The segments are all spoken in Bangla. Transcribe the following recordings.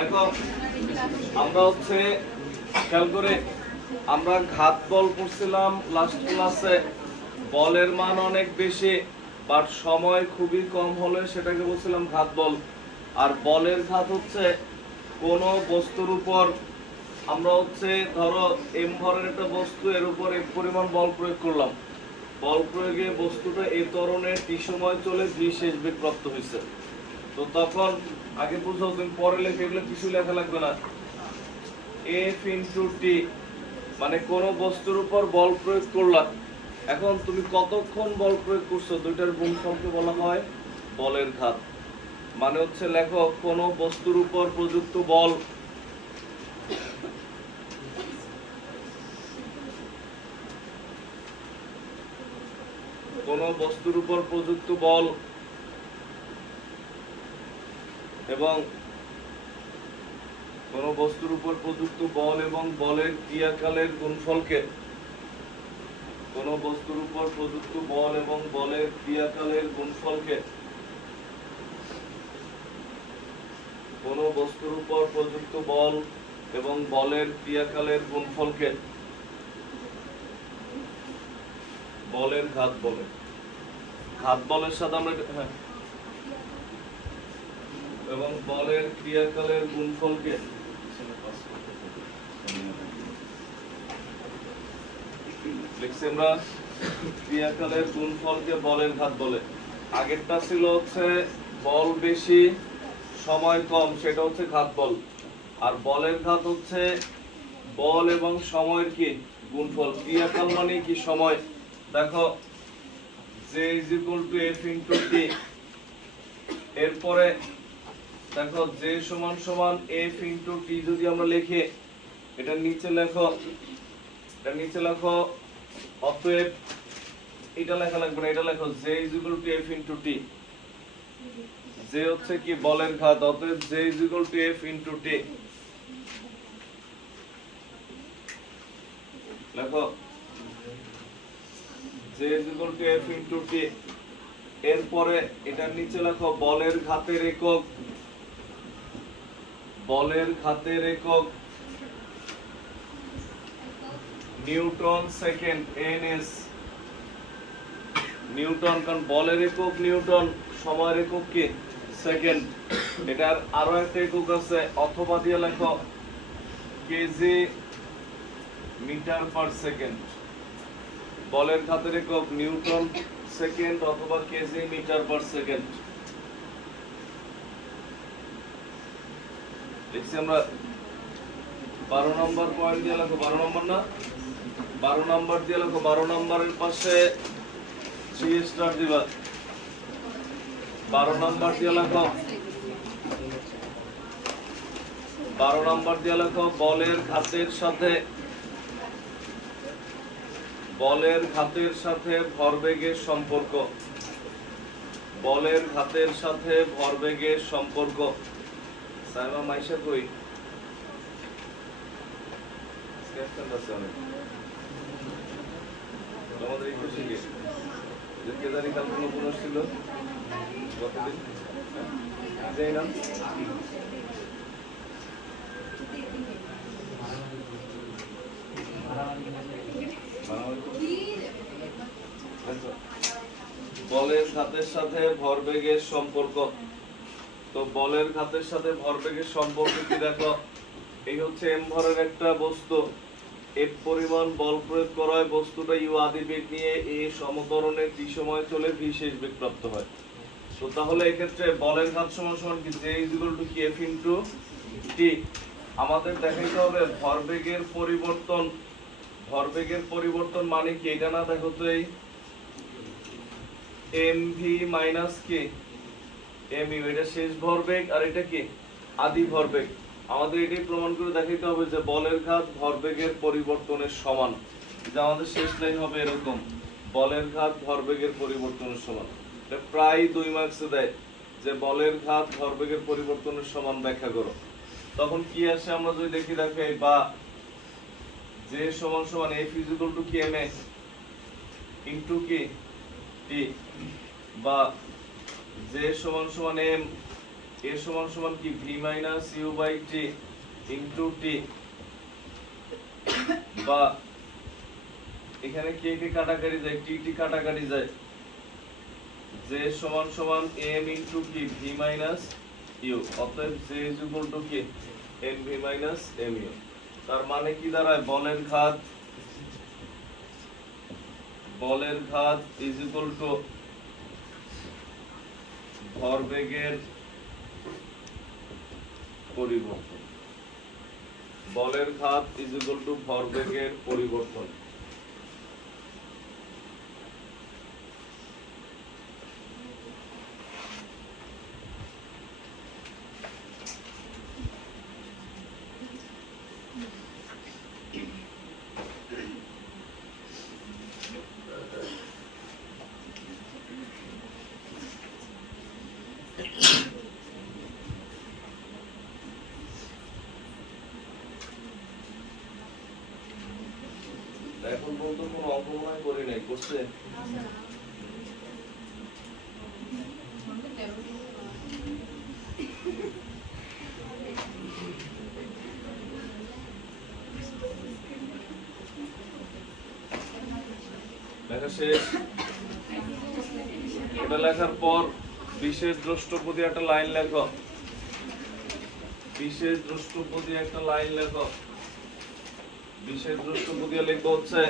দেখো আমরা হচ্ছে খেয়াল করে আমরা ঘাত বল পড়ছিলাম লাস্ট ক্লাসে। বলের মান অনেক বেশি বাট সময় খুবই কম হলে সেটাকে বলছিলাম ঘাত বল। আর বলের ঘাত হচ্ছে কোন বস্তুর উপর আমরা হচ্ছে ধরো এম ভরের একটা বস্তু, এর উপর এক পরিমাণ বল প্রয়োগ করলাম। বল প্রয়োগে বস্তুটা এই ত্বরণে টি সময় চলে ভি শেষ বেগ প্রাপ্ত হয়েছে। তো তখন আগে বুঝো, তুমি পরে লেখে এগুলো কিছু লেখা লাগবে না। এফ ইন্টু টি মানে কোন বস্তুর উপর বল প্রয়োগ করলাম। এখন তুমি কতক্ষণ বল প্রয়োগ করছো দুইটার গুণফলকে বলা হয় বলের ঘাত। মানে হচ্ছে লেখো কোন বস্তুর উপর প্রযুক্ত বল কোন বস্তুর উপর প্রযুক্ত বল এবং কোন বস্তুর উপর প্রযুক্ত বল এবং বলের ক্রিয়াকালের গুণফলকে কোন বস্তুর উপর প্রযুক্ত বল এবং বলের ক্রিয়াকালের গুণফলকে কোন বস্তুর উপর প্রযুক্ত বল এবং বলের ক্রিয়াকালের গুণফলকে বলের ঘাত বলে। ঘাত বলের সাথে আমরা এবং বলের ক্রিয়াকালের গুণফলকে লিখছি আমরা ক্রিয়াকালের গুণফলকে বলের ঘাত বলে। আগেরটা ছিল হচ্ছে বল বেশি সময় কম, সেটা হচ্ছে ঘাত বল। আর বলের ঘাত হচ্ছে বল এবং সময়ের কি গুণফল। ক্রিয়াকাল মানে কি সময়। দেখো J = F * T, এরপরে দেখো J = F * T যদি আমরা লিখি, এটা নিচে লেখো অতএব এটা লেখা লাগবে না, এটা লেখো J = F * T। J হচ্ছে কি বলের ঘাত, অতএব J = F * T লেখো J = F * T। এরপরে এটার নিচে লেখো বলের ঘাতের একক নিউটন সেকেন্ড NS। নিউটন, কারণ বলের একক নিউটন, সময়ের একক কি সেকেন্ড। এটার আরো একটা একক আছে, অথবা দিয়ে লেখো কেজি মিটার পার সেকেন্ড। বলের ঘাতের একক নিউটন সেকেন্ড অথবা কেজি মিটার পার সেকেন্ড। দেখছি আমরা 12 নম্বর পয়েন্ট দিয়ে লেখো, 12 নম্বর না, 12 নম্বর দিয়ে লেখো। 12 নম্বরের পাশে 3 স্টার দিবা। 12 নম্বর দিয়ে লেখো, 12 নম্বর দিয়ে লেখো বলের ঘাতের সাথে ভরবেগের সম্পর্ক। বলের ঘাতের সাথে ভরবেগের সম্পর্ক। সাইমা মাইশা কই? স্ক্যাপশন আছে অনেক। আমাদের এই খুশি কি যে কেদারি কালগুলো পুনঃ ছিল কতদিন যাই না। বলের ঘাতের সাথে ভরবেগের সম্পর্ক। তো বলের ঘাতের সাথে ভরবেগের সম্পর্ক কি দেখো, এই হচ্ছে এম ভরের একটা বস্তু, এফ পরিমাণ বল প্রয়োগ করা হয়, বস্তুটা ইউ আদি বেগ নিয়ে এ সমতরণে টি সময় চলে ভি শেষ বেগ প্রাপ্ত হয়। তো তাহলে এক্ষেত্রে বলের ঘাত সমান কি J = কি F * T। আমাদের দেখাইতে হবে ভরবেগের পরিবর্তন মানে কি, এটা না দেখো তো এই mv - কি mu, এটা শেষ ভরবেগ আর এটা কি আদি ভরবেগ। আমাদের এটাই প্রমাণ করে দেখাইতে হবে যে বলের ঘাত ভরবেগের পরিবর্তনের সমান। যে আমাদের শেষ লাইন হবে এরকম, বলের ঘাত ভরবেগের পরিবর্তনের সমান। এটা প্রায় 2 মার্কসে দেয় যে বলের ঘাত ভরবেগের পরিবর্তনের সমান ব্যাখ্যা করো। তখন কি আসে আমরা যদি দেখি, দেখো বা J = F = কি ma * কি T, বা J = m এর সমান সমান কি v minus U by T into T, বা এখানে কে কে কাটাকাটি যায়, টি টি কাটাকাটি যায়, যে সমান সমান m ইনটু কি v মাইনাস ইউ, অতএব j ইজ ইকুয়াল টু কি mv মাইনাস mu। তার মানে কি দাঁড়ায়, বলের ঘাত ইজ ইকুয়াল টু ভরবেগের পরিবর্তন, বলের ঘাত ইজ ইকুয়াল টু ভরবেগের পরিবর্তন। এখন পর্যন্ত কোনো অঙ্ক মনে হয় করি নাই, করছে? লেখা শেষ। এটা লেখার পর বিশেষ দ্রষ্টব্য দিয়ে একটা লাইন লেখো, বিশেষ দ্রষ্টব্য দিয়ে একটা লাইন লেখো। বিশেষ দ্রষ্টব্য দিয়ে লিখবো হচ্ছে,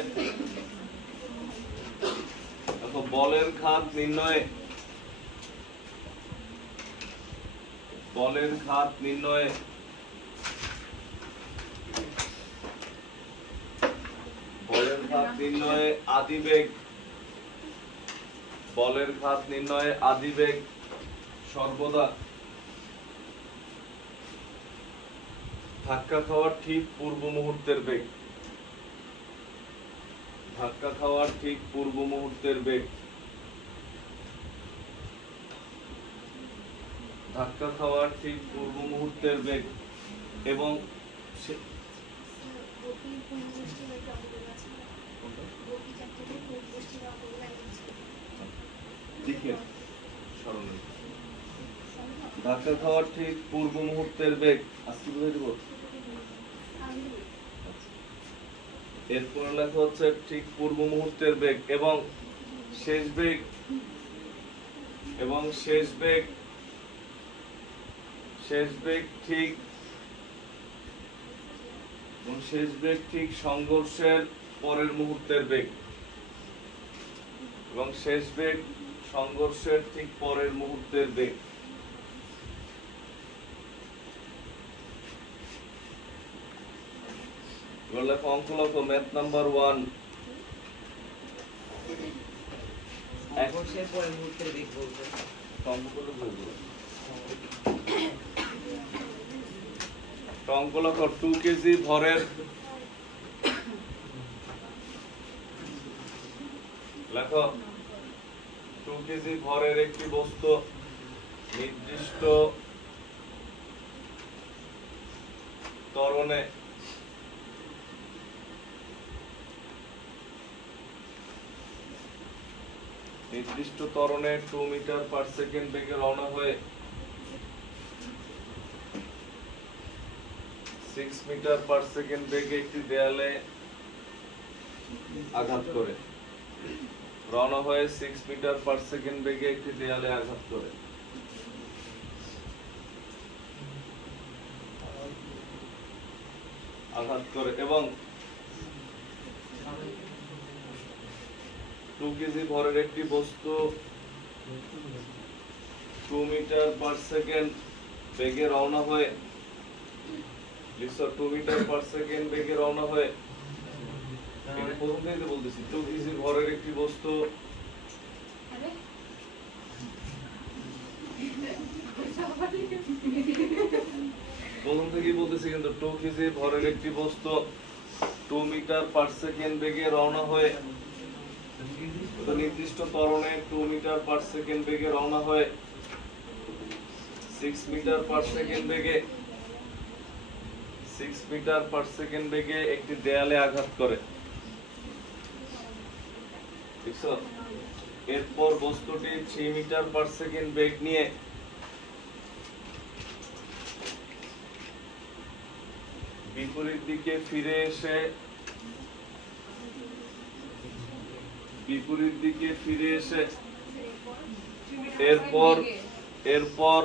দেখো বলের ঘাত নির্ণয়ে, বলের ঘাত নির্ণয়ে বলের ঘাত নির্ণয়ে আদিবেগ, বলের ঘাত নির্ণয়ে আদিবেগ সর্বদা ধাক্কা খাওয়ার ঠিক পূর্ব মুহূর্তের বেগ, ধাক্কা খাওয়ার ঠিক পূর্ব মুহূর্তের বেগ, ধাক্কা খাওয়ার ঠিক পূর্ব মুহূর্তের বেগ। এবং ধাক্কা খাওয়ার ঠিক পূর্ব মুহূর্তের বেগ আজকে বুঝে দিব। এরপর লেখা হচ্ছে ঠিক পূর্ব মুহূর্তের বেগ এবং শেষ বেগ, এবং শেষ বেগ ঠিক, এবং শেষ বেগ ঠিক সংঘর্ষের পরের মুহূর্তের বেগ, এবং শেষ বেগ সংঘর্ষের ঠিক পরের মুহূর্তের বেগ। অঙ্ক লেখো, ম্যাথ নাম্বার 1। সংঘর্ষের পরের মুহূর্তের বেগ বলতে অঙ্ক লেখো 2 কেজি ভরের, লেখো 2 কেজি ভরের একটি বস্তু নির্দিষ্ট ত্বরণে নির্দিষ্ট ত্বরণে 2 মিটার পার সেকেন্ড বেগে রওনা হয়ে 6 মিটার পার সেকেন্ড বেগে একটি দেয়ালে আঘাত করে, রওনা হয়ে 6 মিটার পার সেকেন্ড বেগে একটি দেয়ালে আঘাত করে। এবং 2 কেজি ভরের একটি বস্তু 2 মিটার পার সেকেন্ড বেগে রওনা হয়ে 2 মিটার পার সেকেন্ড বেগে রওনা হয়ে, প্রথম থেকে বলতেছি, 2 কেজি ভরের একটি বস্তু প্রথম থেকেই বলতেছি, কিন্তু 2 কেজি ভরের একটি বস্তু 2 মিটার পার সেকেন্ড বেগে রওনা হয়ে, নির্দিষ্ট ত্বরণে 2 মিটার পার সেকেন্ড বেগে রওনা হয়ে 6 মিটার পার সেকেন্ড বেগে 6 মিটার পার সেকেন্ড বেগে একটি দেয়ালে আঘাত করে। এরপর বস্তুটি 3 মিটার পার সেকেন্ড বেগ নিয়ে বিপরীত দিকে ফিরে এসে এরপর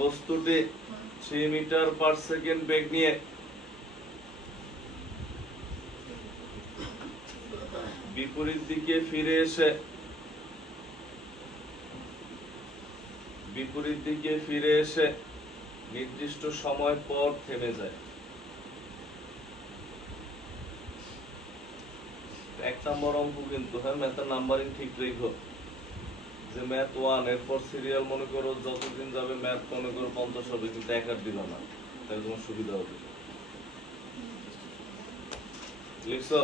বস্তুটি 3 মিটার পার সেকেন্ড বেগ নিয়ে বিপরীত দিকে ফিরে এসে নির্দিষ্ট সময় পর থেমে যায়। 1 নম্বর অঙ্ক কিন্তু, হ্যাঁ, ম্যাথের নাম্বারিং ঠিক রেখো, যে ম্যাথ 1 এরপর সিরিয়াল মনে করো যতদিন যাবে ম্যাথ মনে করো 50 হবে, কিন্তু 1 আর দিবা না, তাহলে তোমার সুবিধা হবে। লিখছো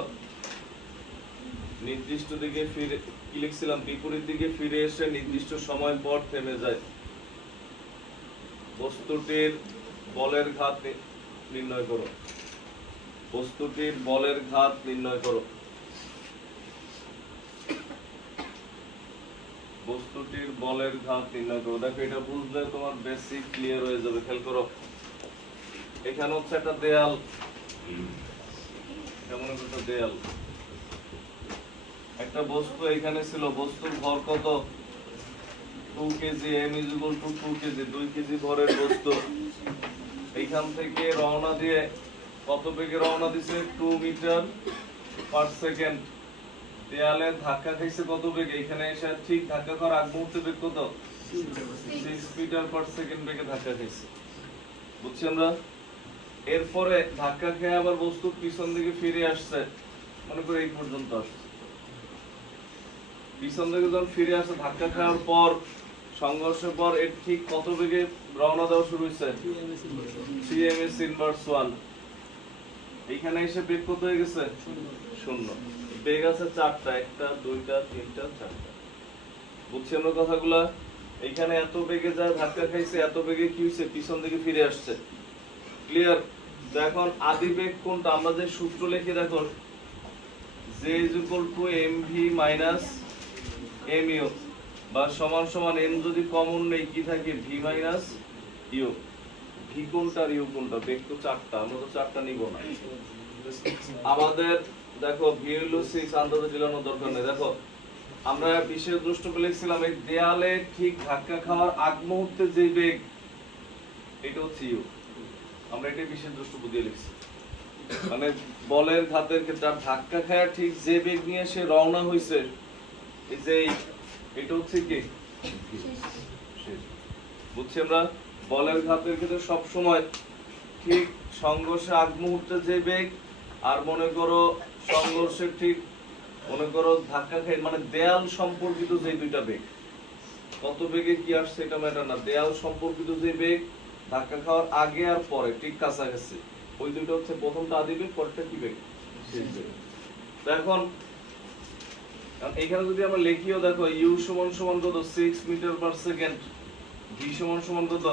নির্দিষ্ট দিকে ফিরে, কি লিখছিলাম, বিপরীত দিকে ফিরে এসে নির্দিষ্ট সময় পর থেমে যায়। বস্তুটির বলের ঘাত নির্ণয় করো। বস্তুটির বলের ঘাত নির্ণয় করো। বস্তুটির বলের ঘাত নির্ণয় করো। দেখো এটা বুঝলে তোমার বেসিক ক্লিয়ার হয়ে যাবে। খেয়াল করো, এখানে হচ্ছে একটা দেয়াল, কেমন একটা দেয়াল, একটা বস্তু এখানে ছিল, বস্তুর ভর কত, 2 কেজি, m = 2 কেজি, 2 কেজি ভরের বস্তু। এইখান থেকে রওনা দিয়ে কত বেগে রওনা দিছে, 2 মিটার পার সেকেন্ড। দেয়ালে ধাক্কা খাইছে কত বেগে, এখানে এসে ঠিক ধাক্কা খাওয়ার আগ মুহূর্তে বেগ কত, 6 মিটার পার সেকেন্ড বেগে ধাক্কা খাইছে। বুঝছি আমরা? এরপরে ধাক্কা খেয়ে আবার বস্তু পিছন দিকে ফিরে আসছে, মনে করে এই পর্যন্ত আসছে। পিছন দিকে যখন ফিরে আসছে ধাক্কা খাওয়ার পর, সংঘর্ষের পর এর ঠিক কত বেগে রওনা দেওয়া শুরু হয়েছে, 3 ms ইনভার্স 1। এইখানে এসে বেগ কত হয়ে গেছে, 0। বেগ আছে 4টা, 1টা 2টা 3টা 4টা। বুঝছি আমরা কথাগুলা? এইখানে এত বেগে যা ধাক্কা খাইছে, এত বেগে কি হইছে, পিছন দিকে ফিরে আসছে। ক্লিয়ার? তো এখন আদি বেগ কোনটা, আমরা যে সূত্র লিখে দেখো, j = mv - mu, বা সমান সমান m যদি কমন নেই কি থাকে, v - u। v কোনটা আর u কোনটা, বেগ তো 4টা, আমরা তো 4টা নিব না। আমাদের দেখো v হলো 6, আন্দাজে ঝিলানোর দরকার নেই। দেখো আমরা বিশেষ দ্রষ্টব্য লিখছিলাম, এই দেয়ালে ঠিক ধাক্কা খাওয়ার আগ মুহূর্তে যে বেগ, এটা হচ্ছে u। আমরা এটা বিশেষ দ্রষ্টব্য দিয়ে লিখছি, মানে বলের ঘাতের ক্ষেত্রে ধাক্কা খাওয়ার ঠিক যে বেগ নিয়ে সে রওনা হইছে, এই যে এটা হচ্ছে কি শেষ। বুঝছি আমরা? বলের ঘাতের ক্ষেত্রে সব সময় ঠিক সংঘর্ষের আগ মুহূর্তে যে বেগ, আর মনে করো সংঘর্ষের ঠিক মনে করো ধাক্কা খাই, মানে দেয়াল সম্পর্কিত যে দুইটা বেগ, কত বেগে কি আসছে এটা ম্যাটার না, দেয়াল সম্পর্কিত যে বেগ ধাক্কা খাওয়ার আগে আর পরে ঠিক কাছাকাছি, ওই দুটো হচ্ছে প্রথমটা আদি বেগ, পরেরটা কি বেগ, শেষ বেগ। তো এখন এখানে যদি আমরা লিখিও, দেখো u = কত, 6 মিটার পার সেকেন্ড, v = কত,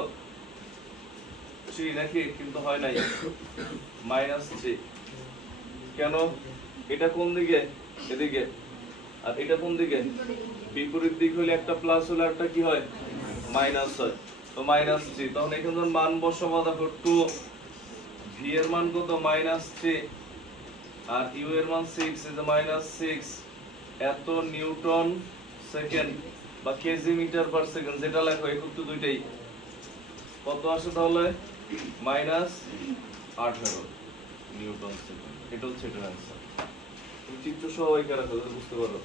3 নাকি, কিন্তু হয় নাই, -3। কেন? এটা কোন দিকে, এদিকে, আর এটা কোন দিকে, বিপরীত দিক হলে একটা প্লাস হলে একটা কি হয়, মাইনাস হয়। তো -3, তখন এখানে যখন মান বসাবো, দেখো 2, v এর মান কত, -3, আর u এর মান 6, এই যে -6, এত নিউটন সেকেন্ড বা কেজি মিটার পার সেকেন্ড, যেটা লেখো একক তো দুইটাই, কত আসে তাহলে, -18 নিউটন সেকেন্ড। এটা হচ্ছে এটার অ্যান্সার। তুমি চিত্র সহ এঁকে রাখো, বুঝতে পারো।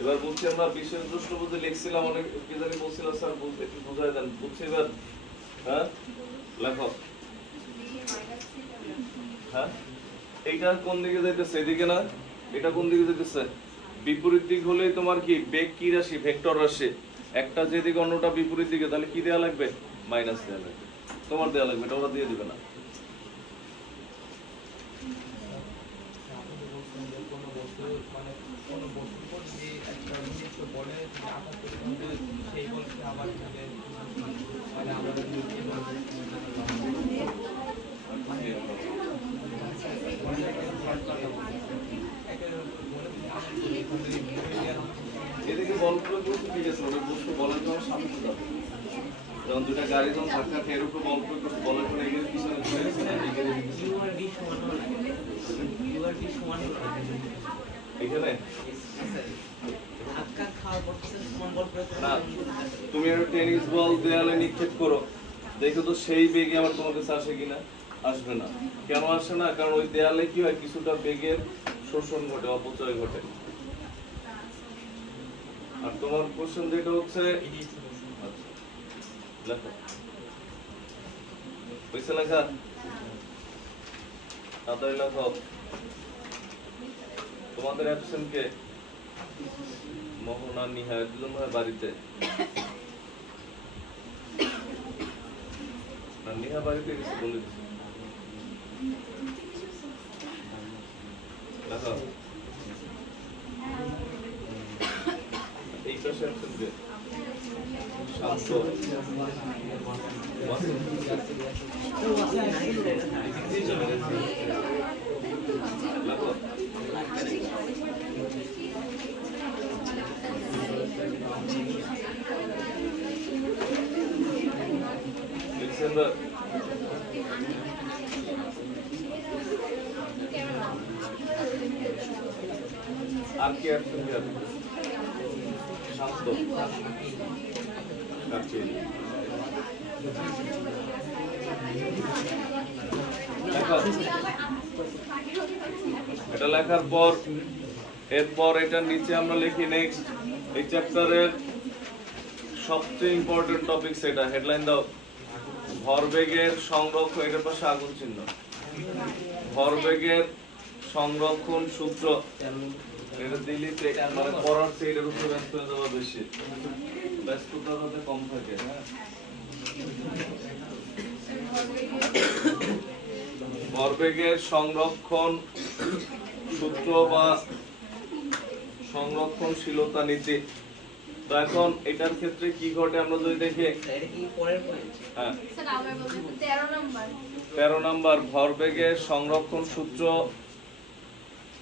এবার বলছি আমরা বিশেষ দ্রষ্টব্য যে লিখছিলাম, অনেক কি জানি বলছিলাম, স্যার একটু বুঝাই দেন। বুঝছি এবার? হ্যাঁ, লেখো। হ্যাঁ, এইটা কোন দিকে যাইতেছে, এদিকে না, এটা কোন দিকে যাইতেছে, বিপরীত দিক হলেই তোমার কি বেগ, কি রাশি, ভেক্টর রাশি। একটা যেদিকে অন্যটা বিপরীত দিকে, তাহলে কি দেয়া লাগবে, মাইনাস দেয়া লাগবে। তোমার দেয়া লাগবে, এটা ওরা দিয়ে দিবে না। এদিকে বল প্রয়োগ করতে ঠিক আছে, ওই বস্তু বলের জন্য সামনে যাবে, যখন দুটা গাড়ি যখন ধাক্কা খেয়ে এর উপর বল প্রয়োগ করছে, বলের পরে এগিয়ে পিছনে চলে গেছে না, এখানে না, তুমি একটা টেনিস বল দেয়ালে নিক্ষেপ করো, দেখো তো সেই বেগে আবার তোমার কাছে আসে কিনা, আসবে না। কেন আসে না? কারণ ওই দেয়ালে কি হয়, কিছুটা বেগের শোষণ ঘটে, অপচয় ঘটে। আর তোমার কোশ্চেন যেটা হচ্ছে, লেখো হয়েছে লেখা, তাড়াতাড়ি লেখো। তোমাদের অ্যাবসেন্ট কে? মোহন আর নিহা, দুজন ভাই বাড়িতে। নিহা বাড়িতে গেছে বলে দিচ্ছে। লেখো এই পাশে অ্যাবসেন্ট কে? শান্ত, লেখো ডিসেম্বর আর কি অ্যাবসেন্ট কে? শান্ত, এটা লেখার পর এরপর এটার নিচে আমরা লিখি নেক্সট, এই চ্যাপ্টারের সবচেয়ে ইম্পর্টেন্ট টপিক সেটা, হেডলাইন দাও, ভরবেগের সংরক্ষণ, এটার পাশে আগুন চিহ্ন, ভরবেগের সংরক্ষণ সূত্র। এটা দিলি মানে পড়ার চেয়ে এটার উপর ব্যস্ত হয়ে যাওয়া বেশি, ব্যস্ততা যাতে কম থাকে। হ্যাঁ, ভরবেগের সংরক্ষণ সূত্র বা সংরক্ষণশীলতা নীতি। তো এখন এটার ক্ষেত্রে কি ঘটে আমরা যদি দেখি, হ্যাঁ 13 নাম্বার ভরবেগের সংরক্ষণ সূত্র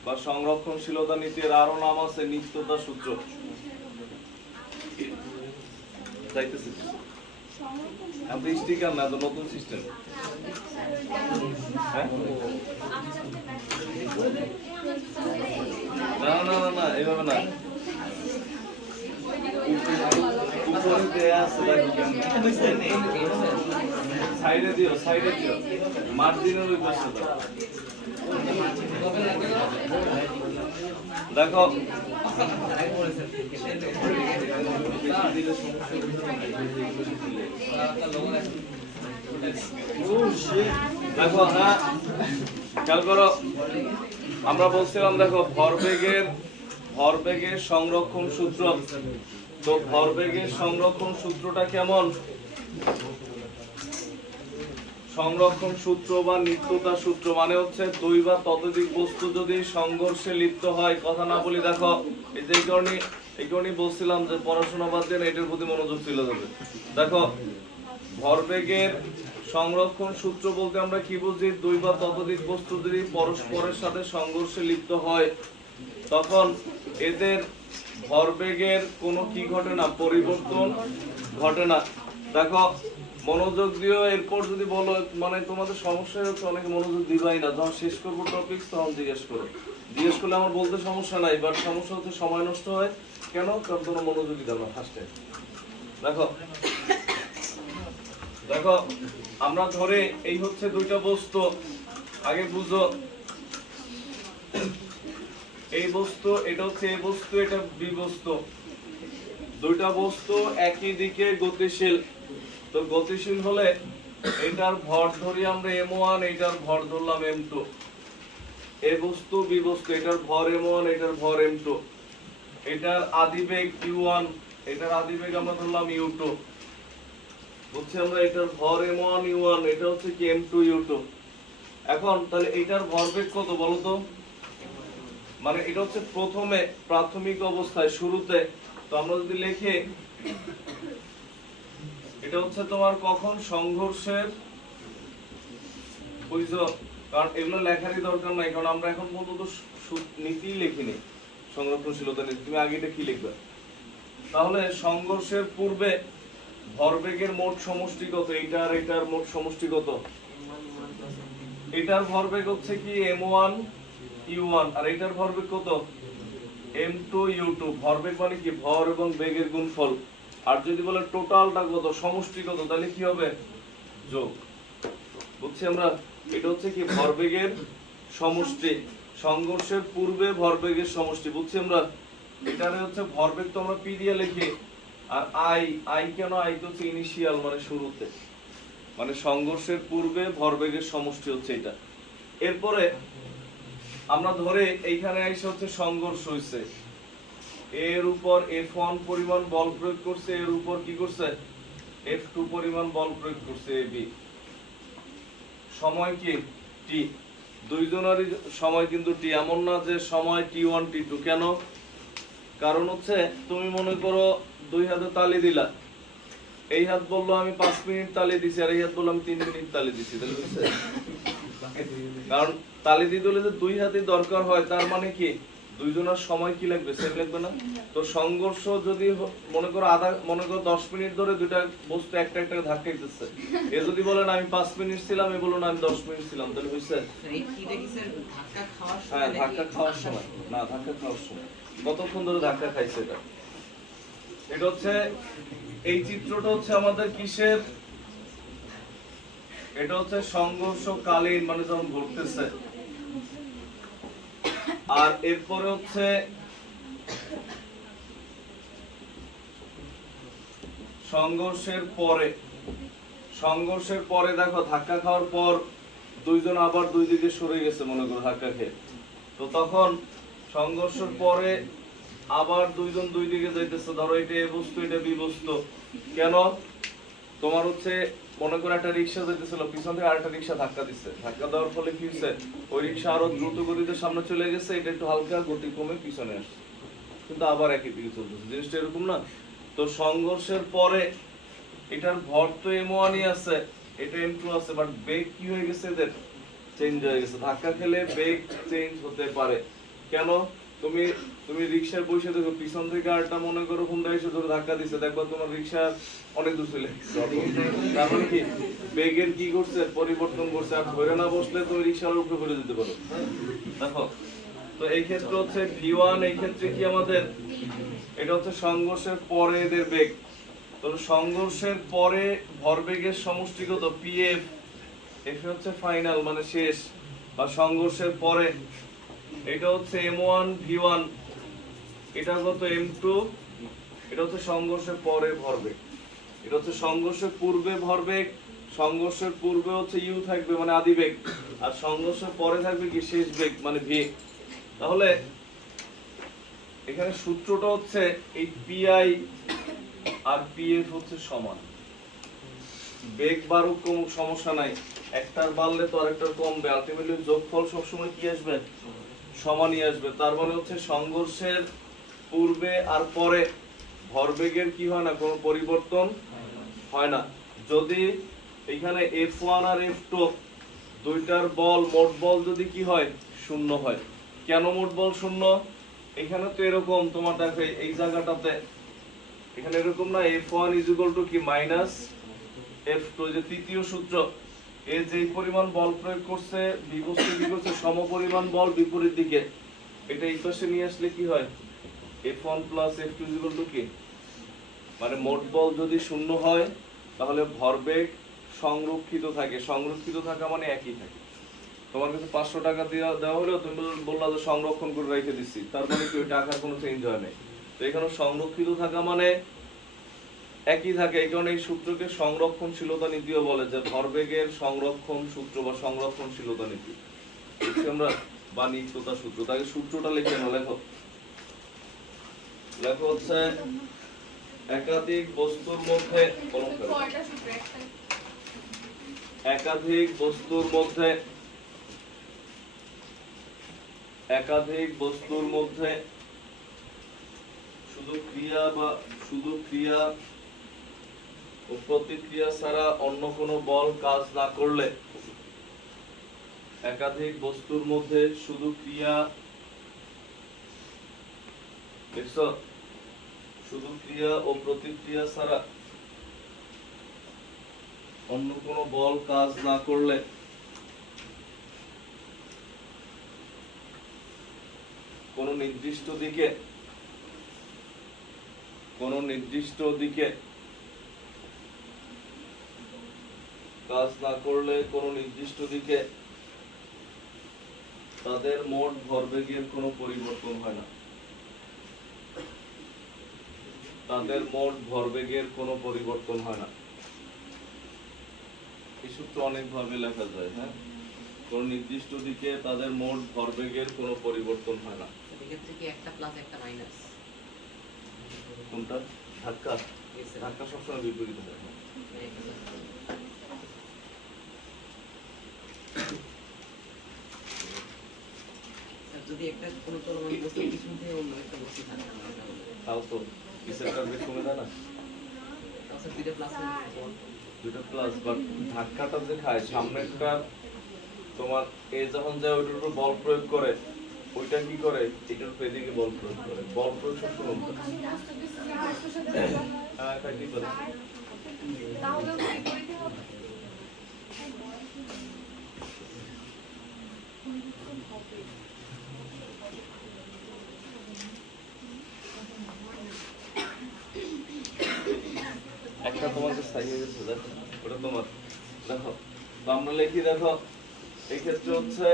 বা সংরক্ষণশীলতা নীতির আরো নাম আছে নিত্যতা সূত্র। আপনি স্টিকার না, তো নতুন সিস্টেম। হ্যাঁ না না না না, এইভাবে না, সাইডে দিও, সাইডে দিও, মার্জিনের ওই পাশে দাও। দেখো দেখো, হ্যাঁ খেয়াল করো, আমরা বলছিলাম দেখো ভরবেগের সংরক্ষণ সূত্র। তো ভরবেগের সংরক্ষণ সূত্রটা কেমন? সংরক্ষণ সূত্র বা নিত্যতা সূত্র মানে হচ্ছে দুই বা ততোধিক বস্তু যদি সংঘর্ষে লিপ্ত হয়, কথা না বলি দেখো, এই যে এই কারণে বলছিলাম যে পড়াশোনা বাদ দিয়ে এটার প্রতি মনোযোগ চলে যাবে। দেখো ভরবেগের সংরক্ষণ সূত্র বলতে আমরা কি বুঝি, দুই বা ততোধিক বস্তু যদি পরস্পরের সাথে সংঘর্ষে লিপ্ত হয়, তখন এদের ভরবেগের কোনো কি ঘটে না, পরিবর্তন ঘটে না। দেখো মনোযোগ দিও, এরপর যদি বলো মানে তোমাদের সমস্যা হচ্ছে অনেক মনোযোগ দিবাই না, যখন শেষ করবো টপিক তখন জিজ্ঞেস করলে আমার বলতে সমস্যা নাই, বাট সমস্যা হচ্ছে সময় নষ্ট হয়। কেন? কারণ কোনো মনোযোগই দাও না ফার্স্টে। দেখো দেখো আমরা ধরে এই হচ্ছে দুইটা বস্তু, আগে বুঝো এই বস্তু, এটা হচ্ছে এই বস্তু, এটা বি বস্তু, দুইটা বস্তু একই দিকে গতিশীল। তো গতিশীল হলে এটার ভর ধরি আমরা m1, এটার ভর ধরলাম m2, এই বস্তু বি বস্তু, এটার ভর m1, এটার ভর m2, এটার আদিবেগ u1, এটার আদিবেগ আমরা ধরলাম u2, বুঝছি আমরা, এটার ভর m1 u1, এটা হচ্ছে কি m2 u2। এখন তাহলে এটার ভরবেগ কত বলো তো? মানে এটা হচ্ছে প্রথমে প্রাথমিক অবস্থায় শুরুতে। তো আমরা যদি লিখি এটা হচ্ছে তোমার কখন সংঘর্ষের, বুঝছো, কারণ এগুলো লেখারই দরকার নাই, কারণ আমরা এখন পর্যন্ত নীতি লিখিনি, সংরক্ষণশীলতা নীতি। তুমি আগে এটা কি লিখবে? তাহলে সংঘর্ষের পূর্বে ভরবেগের মোট সমষ্টি কত? এইটার এটার মোট সমষ্টি কত? এটার ভরবেগ হচ্ছে কি m1 u1 আর এটার ভরবেগ কত? m2 u2। ভরবেগ মানে কি ভর এবং বেগের গুণফল। আর যদি বলে টোটালটা কত, সমষ্টি কত, তাহলে কি হবে? যোগ। বুঝছি আমরা? এটা হচ্ছে কি ভরবেগের সমষ্টি, সংঘর্ষের পূর্বে ভরবেগের সমষ্টি। বুঝছি আমরা? এটারে হচ্ছে ভরবেগ তো আমরা পি দিয়ে লিখি, আর আই কেন? আই তো হচ্ছে ইনিশিয়াল মানে শুরুতে, মানে সংঘর্ষের পূর্বে ভরবেগের সমষ্টি হচ্ছে এটা। এরপরে আমরা ধরে এইখানে এসে হচ্ছে সংঘর্ষ হইছে, এর উপর F1 পরিমাণ বল প্রয়োগ করছে, এর উপর কি করছে? F2 পরিমাণ বল প্রয়োগ করছে AB। সময় কি t, দুইজনেরই সময় কিন্তু t, এমন না যে সময় t1 t2। কেন? কারণ হচ্ছে তুমি মনে করো দুই হাতে তালি দিলা, এই হাত বললো আমি 5 মিনিট তালি দিছি আর এই হাত বললো আমি 3 মিনিট তালি দিছি, তাহলে বুঝছে? কারণ তালি দিতে হলে যে দুই হাতই দরকার হয়, তার মানে কি দুইজনের সময় কি লাগবে? সেম লাগবে না? তো সংঘর্ষ যদি মনে করো 10 মিনিট ধরে দুইটা বস্তু একটা একটা ধাক্কা দিতেছে, এ যদি বলেন আমি 5 মিনিট ছিলাম, এ বললো না আমি 10 মিনিট ছিলাম, তাহলে বুঝছে? হ্যাঁ, ধাক্কা খাওয়ার সময় না, ধাক্কা খাওয়ার সময় কতক্ষণ ধরে ধাক্কা খাইছে এটা। এটা হচ্ছে এই চিত্রটা হচ্ছে আমাদের কিসের? এটা হচ্ছে সংঘর্ষকালীন, মানে যখন ঘটতেছে। আর এরপরে হচ্ছে সংঘর্ষের পরে। সংঘর্ষের পরে দেখো ধাক্কা খাওয়ার পর দুইজন আবার দুই দিকে সরে গেছে মনে করো ধাক্কা খেয়ে, তো তখন সংঘর্ষের পরে আবার দুইজন দুই দিকে যাইতেছে। ধরো এটা এ বস্তু, এটা বি বস্তু। কেন? তোমার হচ্ছে মনে করো একটা রিক্সা যাইতেছিল, পিছন থেকে আরেকটা রিক্সা ধাক্কা দিচ্ছে, ধাক্কা দেওয়ার ফলে কি হচ্ছে? ওই রিক্সা আরো দ্রুত গতিতে সামনে চলে গেছে, এটা একটু হালকা গতি কমে পিছনে আসছে, কিন্তু আবার একই দিকে চলতেছে। জিনিসটা এরকম না? তো সংঘর্ষের পরে এটার ভর তো m1 আছে, এটা m2 আছে, বাট বেগ কি হয়ে গেছে? এদের চেঞ্জ হয়ে গেছে। ধাক্কা খেলে বেগ চেঞ্জ হতে পারে। কেন? তুমি তুমি রিকশায় বসে দেখো, পিছন থেকে আরেকটা মনে করো হুন্ডা এসে ধরে ধাক্কা দিচ্ছে, দেখবা তোমার রিকশা অনেক দূর চলে গেছে। তার মানে কি বেগের কি করছে? পরিবর্তন করছে। আর ধরে না বসলে তুমি রিকশার উপরে পড়ে যেতে পারো। দেখো, তো এই ক্ষেত্রে হচ্ছে v1, এই ক্ষেত্রে কি আমাদের? এটা হচ্ছে সংঘর্ষের পরে এদের বেগ। তো সংঘর্ষের পরে ভরবেগের সমষ্টিগত pf, এফ হচ্ছে ফাইনাল মানে শেষ, বা সংঘর্ষের পরে। এটা হচ্ছে m1 v1, এটা কত? m2। এটা হচ্ছে সংঘর্ষের পরে ভরবেগ, এটা হচ্ছে সংঘর্ষের পূর্বে ভরবেগ। সংঘর্ষের পূর্বে হচ্ছে u থাকবে মানে আদি বেগ, আর সংঘর্ষের পরে থাকবে কি? শেষ বেগ মানে v। তাহলে এখানে সূত্রটা হচ্ছে এই pi আর pf হচ্ছে সমান। বেগ বাড়ুক কমুক সমস্যা নাই, একটার বাড়লে তো আরেকটার কমবে, আলটিমেটলি যোগফল সবসময় কি আসবে? সমানই আসবে। তার মানে হচ্ছে সংঘর্ষের পূর্বে আর পরে ভরবেগের কি হয় না? কোনো পরিবর্তন হয় না। যদি এখানে F1 আর F2 দুইটার বল, মোট বল যদি কি হয়? শূন্য হয়। কেন মোট বল শূন্য? এখানে তো এরকম তোমার দেখো এই জায়গাটাতে এখানে এরকম না, F1 কি মাইনাস F2, যে তৃতীয় সূত্র, এ যেই পরিমাণ বল প্রয়োগ করছে বিবস্তু কি করছে? সমপরিমাণ বল বিপরীত দিকে। এটা এই পাশে নিয়ে আসলে কি হয়? F1 প্লাস F2 কি? মানে মোট বল যদি শূন্য হয় তাহলে ভরবেগ সংরক্ষিত থাকে। সংরক্ষিত থাকা মানে একই থাকে। তোমার কাছে 500 টাকা দেওয়া হলো, তুমি বললা যে সংরক্ষণ করে রেখে দিচ্ছি, তার মানে কি ওই টাকার কোনো চেঞ্জ হয় নাই। তো এখানে সংরক্ষিত থাকা মানে একই থাকে। এই কারণে এই সূত্রকে সংরক্ষণশীলতা নীতিও বলে, যে ভরবেগের সংরক্ষণ সূত্র বা সংরক্ষণশীলতা নীতি। আমরা বা নিত্যতা সূত্র। তাকে সূত্রটা লিখে নাও, লেখো। লেখো হচ্ছে একাধিক বস্তুর মধ্যে একাধিক বস্তুর মধ্যে একাধিক বস্তুর মধ্যে শুধু ক্রিয়া ও প্রতিক্রিয়া ছাড়া অন্য কোনো বল কাজ না করলে, একাধিক বস্তুর মধ্যে শুধু ক্রিয়া, দেখছো, শুধু ক্রিয়া ও প্রতিক্রিয়া ছাড়া অন্য কোনো বল কাজ না করলে কোনো নির্দিষ্ট দিকে কাজ না করলে কোনো নির্দিষ্ট দিকে তাদের মোট ভরবেগের কোনো পরিবর্তন হয় না। এই সূত্র অনেক ভাবে লেখা যায়। হ্যাঁ, কোন নির্দিষ্ট দিকে তাদের মোট ভরবেগের কোনো পরিবর্তন হয় না। এক্ষেত্রে কি একটা প্লাস একটা মাইনাস? কোনটা? ধাক্কা সবসময় বিপরীত হয়। যদি একটা কোনো চলমান বস্তু পিছন থেকে অন্য একটা বস্তু থাকে তাও তো কিসের কারণে কমে যায় না? দুইটা প্লাস বাট ধাক্কাটা যে খায় সামনেরটা তোমার এই যখন যায় ওইটার উপর বল প্রয়োগ করে, ওইটা কি করে এটার উপর এদিকে বল প্রয়োগ করে। বল প্রয়োগ সবসময় কি করে একটা তোমার যে সাইজ হয়ে গেছে ওটা তোমার দেখো, তো আমরা লিখি দেখো এই ক্ষেত্রে হচ্ছে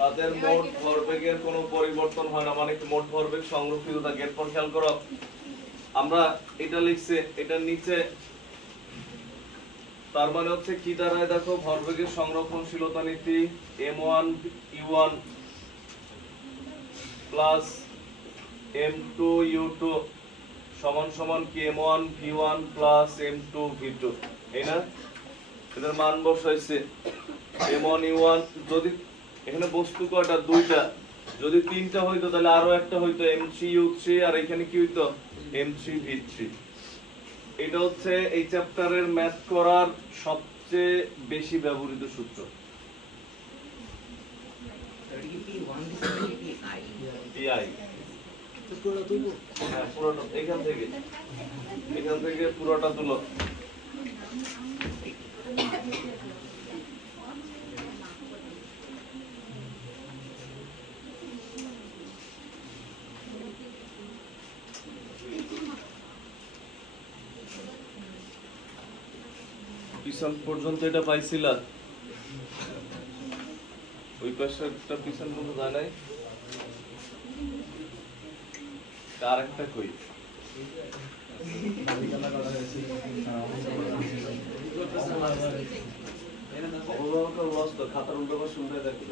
তাদের মোট ভরবেগের কোনো পরিবর্তন হয় না, মানে মোট ভরবেগ সংরক্ষিত থাকে। এরপর খেয়াল করো আমরা এটা লিখছে এটার নিচে, তার মানে হচ্ছে কি দাঁড়ায় দেখো, ভরবেগের সংরক্ষণশীলতা নীতি m1 u1 plus m2 u2 সমান সমান কি m1 v1 plus m2 v2। এই না, এটার মান বসাইছে m1 u1। যদি এখানে বস্তু কয়টা? দুইটা। যদি তিনটা হইতো তাহলে আরো একটা হইতো m3 u3, আর এখানে কি হইতো m3 v3। এটা হচ্ছে এই চ্যাপ্টারের ম্যাথ করার সবচেয়ে বেশি ব্যবহৃত সূত্র। pi পুরোটা এখান থেকে পুরোটা তুলো। পিছন পর্যন্ত এটা পাইছিলা? ওই পাশেরটা পিছন পর্যন্ত যায় নাই? আরেকটা কই? খাতার উল্টো পাশে উল্টে দেখো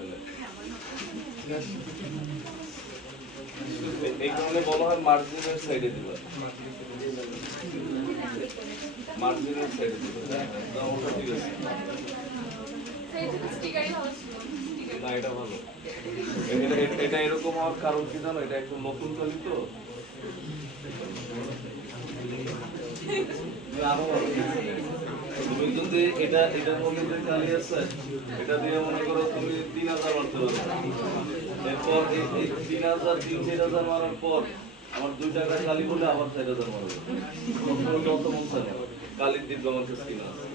এইখানে বলা হয় মার্জিনের সাইডে দিবা, মার্জিনের সাইডে দিবা। ওটা ঠিক আছে না, এটা ভালো। এটা এরকম হওয়ার কারণ কি জানো? এটা একদম নতুন কালি তো আরো তুমি যদি এটার মধ্যে যে কালি আছে এটা দিয়ে মনে করো তুমি 3000 মারতে পারো। এরপর এই 3000 3000 মারার পর আমার 2 টাকা কালি বলে আবার 4000 মারবে। যত মন চায় কালির দিব্য আমার কাছে কিনা আছে।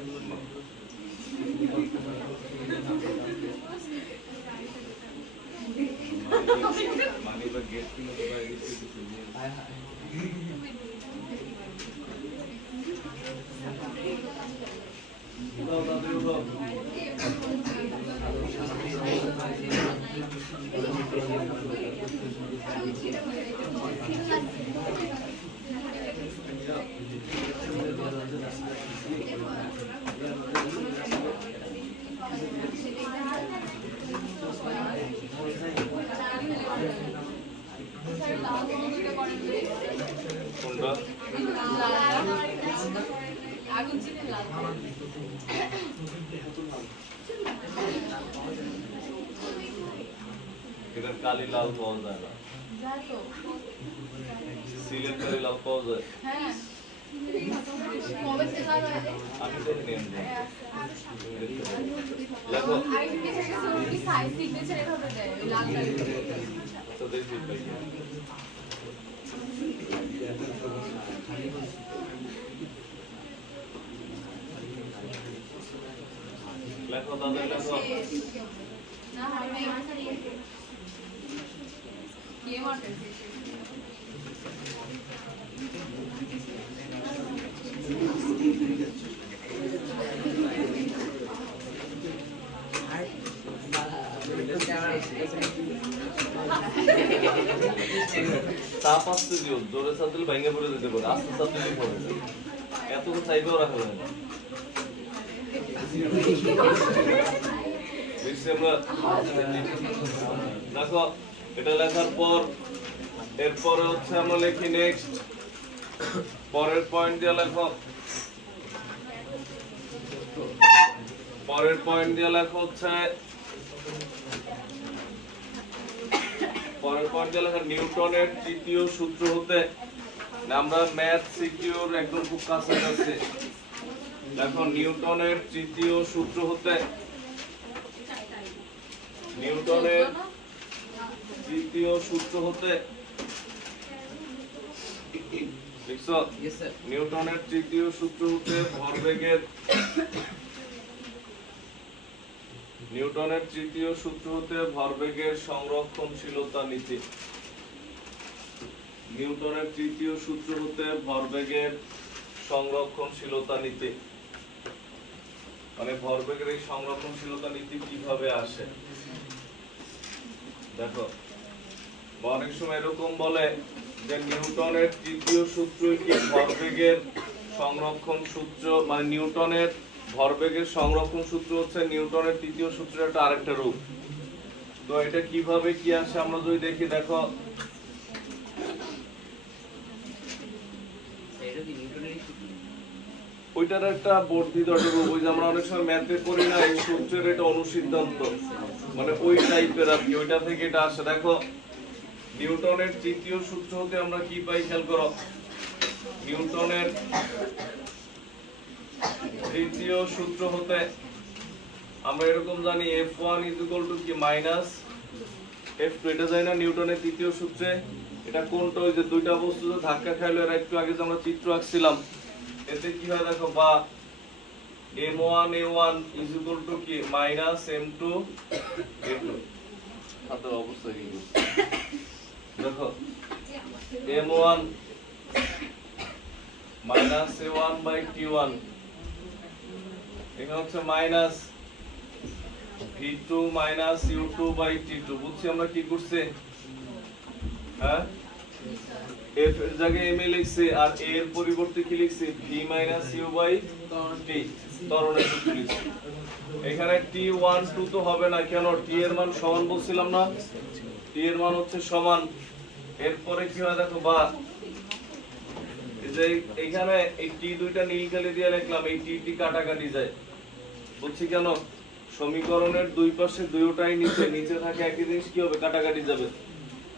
মানি বা গেট কিনা তো বাইরে গেছে। এটার কালি লাল পাওয়া যায় না, সিলেট কালি লাল পাওয়া যায়। আমি দেখিনি দেখো তো দেখি লেখো তাদের লেখো। চাপ আসতে দিও, জোরে চাপ দিলে ভেঙে পড়ে যেতে পারে, আস্তে চাপ দিলে পড়ে যাবে। এত চাইবেও রাখা যায় না। বুঝছি আমরা? দেখো এটা লেখার পর এরপরে হচ্ছে আমরা লিখি নেক্সট, পরের পয়েন্ট দিয়ে লেখো। পরের পয়েন্ট দিয়ে লেখা হচ্ছে, পরের পয়েন্ট দিয়ে লেখা নিউটনের তৃতীয় সূত্র হতে, আমরা ম্যাথ সিকিউর একদম খুব কাছাকাছি। দেখো নিউটনের তৃতীয় সূত্র হতে, নিউটনের তৃতীয় সূত্র হতে লিখছো? Yes, sir. নিউটনের তৃতীয় সূত্র হতে ভরবেগের, নিউটনের তৃতীয় সূত্র হতে ভরবেগের সংরক্ষণশীলতা নীতি। নিউটনের তৃতীয় সূত্র হতে ভরবেগের সংরক্ষণশীলতা নীতি, মানে ভরবেগের এই সংরক্ষণশীলতা নীতি কিভাবে আসে। দেখো অনেক সময় এরকম বলে যে নিউটনের তৃতীয় সূত্রই কি ভরবেগের সংরক্ষণ সূত্র, মানে নিউটনের ভরবেগের সংরক্ষণ সূত্র হচ্ছে নিউটনের তৃতীয় সূত্রের একটা আরেকটা রূপ। তো এটা কিভাবে কি আসে আমরা যদি দেখি, দেখো এটা কি নিউটনের সূত্র? ওইটার একটা বর্ধিত রূপ, ওই যে আমরা অনেক সময় ম্যাথে করি না এই সূত্রের এটা অনুসিদ্ধান্ত, মানে ওই টাইপের আর কি, ওইটা থেকে এটা আসে। দেখো নিউটনের তৃতীয় সূত্র হতে আমরা কি পাই খেয়াল করো, নিউটনের তৃতীয় সূত্র হতে আমরা এরকম জানি F1 কি মাইনাস F2, এটা জানি না নিউটনের তৃতীয় সূত্রে। এটা কোনটা, ওই যে দুইটা বস্তু যে ধাক্কা খাইলো, এর একটু আগে যে আমরা চিত্র আঁকছিলাম, এতে কি হয় দেখো, বা M1A1 কি মাইনাস M2A2, হাতের অবস্থা কি দেখো, M1 minus A1 by T1, এখানে হচ্ছে minus V2 minus U2 by T2। বুঝছি আমরা কি করছি? হ্যাঁ, F এর জায়গায় M এ লিখছি, আর A এর পরিবর্তে কি লিখছি, V minus U by T, ত্বরণের সূত্র লিখছি। এখানে T1 2 তো হবে না, কেন? T এর মান সমান বলছিলাম না, T এর মান হচ্ছে সমান। এরপরে কি হয় দেখো, বা এই যে এখানে এই T দুইটা নীল কালি দিয়ে লিখলাম, এই T কাটাকাটি যায়। বলছি কেন? সমীকরণের দুই পাশে দুইটাই নিচে নিচে থাকে, একই জিনিস কি হবে, কাটাকাটি যাবে।